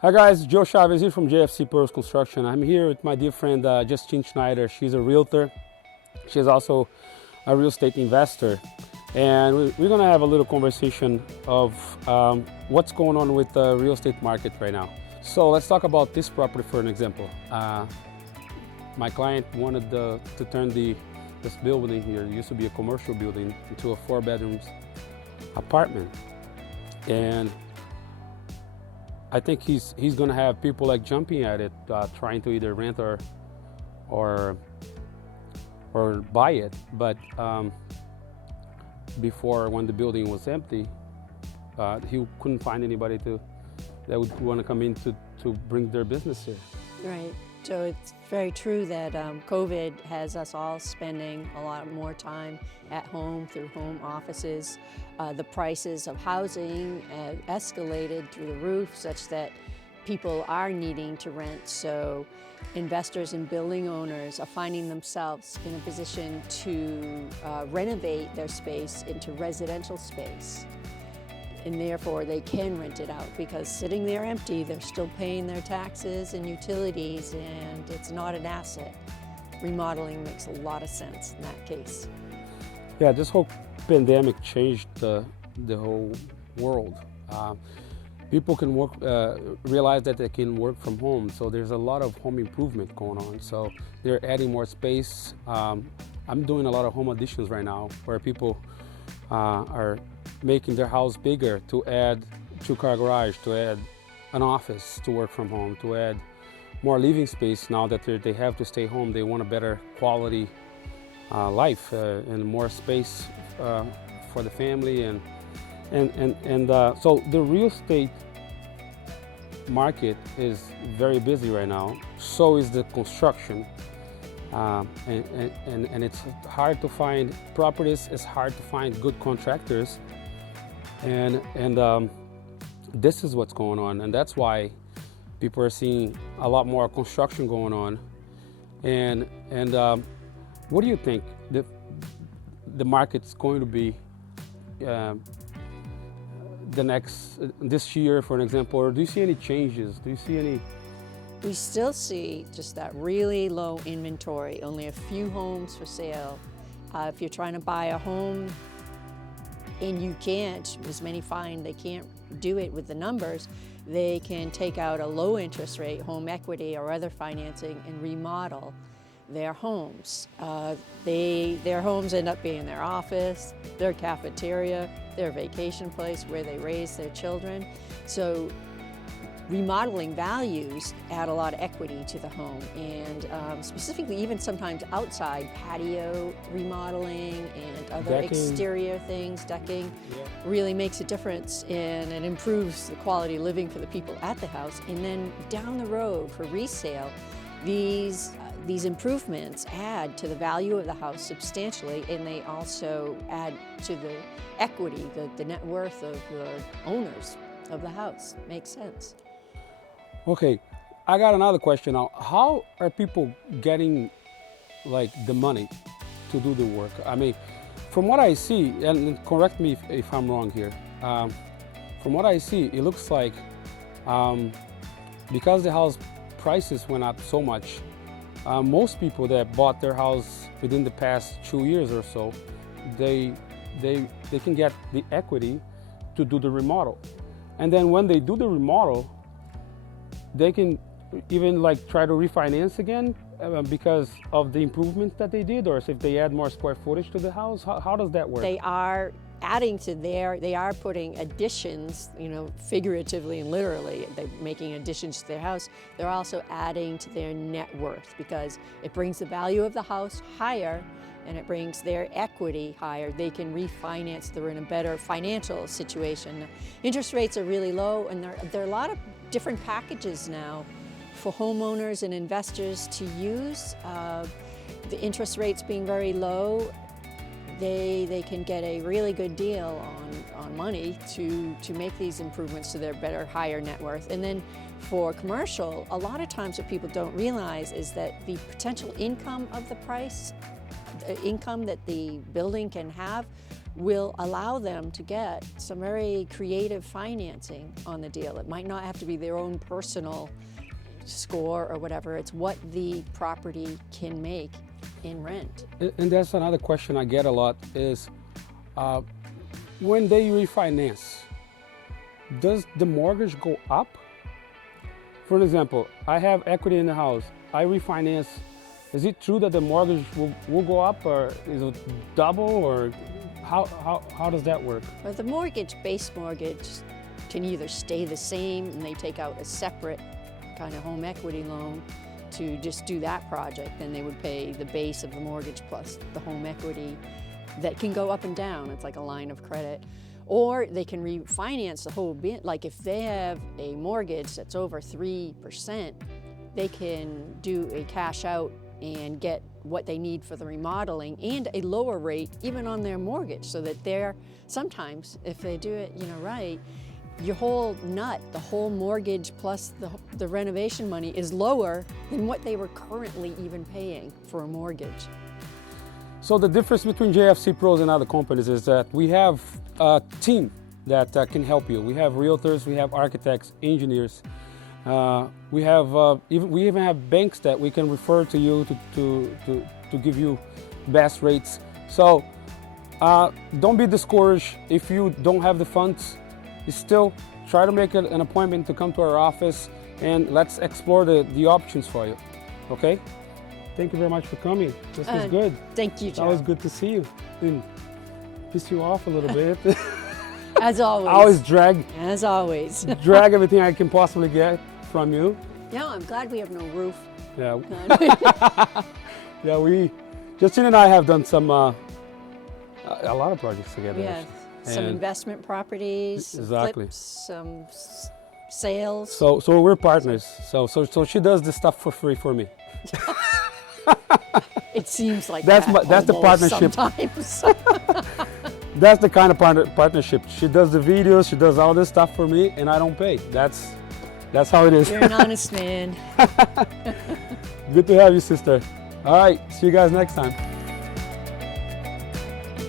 Hi guys, Joe Chavez here from Jfc Pros Construction. I'm here with my dear friend Justine Schneider. She's a realtor. She's also a real estate investor. And we're going to have a little conversation of what's going on with the real estate market right now. So let's talk about this property for an example. My client wanted to turn this building here, it used to be a commercial building, into a 4-bedroom apartment. And I think he's going to have people like jumping at it, trying to either rent or buy it. But before, when the building was empty, he couldn't find anybody that would want to come in to bring their business here. Right. So it's very true that COVID has us all spending a lot more time at home through home offices. The prices of housing escalated through the roof such that people are needing to rent. So investors and building owners are finding themselves in a position to renovate their space into residential space. And therefore they can rent it out, because sitting there empty, they're still paying their taxes and utilities, and it's not an asset. Remodeling makes a lot of sense in that case. Yeah, this whole pandemic changed the whole world. People can realize that they can work from home, so there's a lot of home improvement going on. So they're adding more space. I'm doing a lot of home additions right now, where people are making their house bigger to add 2-car garage, to add an office to work from home, to add more living space. Now that they have to stay home, they want a better quality life and more space for the family, and so the real estate market is very busy right now. So is the construction. And it's hard to find properties. It's hard to find good contractors, and this is what's going on, and that's why people are seeing a lot more construction going on. And what do you think the market's going to be this year, for an example? Or do you see any changes? Do you see any? We still see just that really low inventory, only a few homes for sale. If you're trying to buy a home and you can't, as many find they can't do it with the numbers, they can take out a low interest rate, home equity or other financing, and remodel their homes. Their homes end up being their office, their cafeteria, their vacation place where they raise their children. So remodeling values add a lot of equity to the home, and specifically even sometimes outside patio remodeling and other decking, exterior things, decking, really makes a difference and it improves the quality of living for the people at the house. And then down the road for resale, these improvements add to the value of the house substantially, and they also add to the equity, the net worth of the owners of the house. Makes sense. Okay, I got another question now. How are people getting the money to do the work? I mean, from what I see, and correct me if I'm wrong here, from what I see, it looks like because the house prices went up so much, most people that bought their house within the past 2 years or so, they can get the equity to do the remodel. And then when they do the remodel, they can even try to refinance again because of the improvements that they did, or if they add more square footage to the house. How does that work? They are adding to they are putting additions, figuratively and literally, they're making additions to their house. They're also adding to their net worth, because it brings the value of the house higher and it brings their equity higher. They can refinance. They're in a better financial situation. Interest rates are really low, and there are a lot of different packages now for homeowners and investors to use. The interest rates being very low, they can get a really good deal on money to make these improvements to their better, higher net worth. And then for commercial, a lot of times what people don't realize is that the potential income of the price, the income that the building can have, will allow them to get some very creative financing on the deal. It might not have to be their own personal score or whatever. It's what the property can make in rent. And that's another question I get a lot is, when they refinance, does the mortgage go up? For example, I have equity in the house. I refinance. Is it true that the mortgage will go up, or is it double, or how does that work? Well, the base mortgage can either stay the same and they take out a separate kind of home equity loan to just do that project, then they would pay the base of the mortgage plus the home equity that can go up and down. It's like a line of credit. Or they can refinance the whole bit. Like if they have a mortgage that's over 3%, they can do a cash out and get what they need for the remodeling and a lower rate even on their mortgage, so that they're, sometimes if they do it right, your whole nut, the whole mortgage plus the renovation money is lower than what they were currently even paying for a mortgage. So the difference between JFC Pros and other companies is that we have a team that can help you. We have realtors, we have architects, engineers. We even have banks that we can refer to you to give you best rates. So don't be discouraged if you don't have the funds. Still try to make an appointment to come to our office, and let's explore the options for you. Okay? Thank you very much for coming. This was good. Thank you, Joe. Always good to see you. And piss you off a little bit. As always. I always drag. As always. Drag everything I can possibly get from you. Yeah, I'm glad we have no roof. Yeah. Yeah, Justine and I have done some a lot of projects together. Yeah, some investment properties, exactly. Flips, some sales. So we're partners. So she does this stuff for free for me. It seems like that's the partnership. Sometimes. That's the kind of partnership. She does the videos, she does all this stuff for me, and I don't pay. That's how it is. You're an honest man. Good to have you, sister. All right, see you guys next time.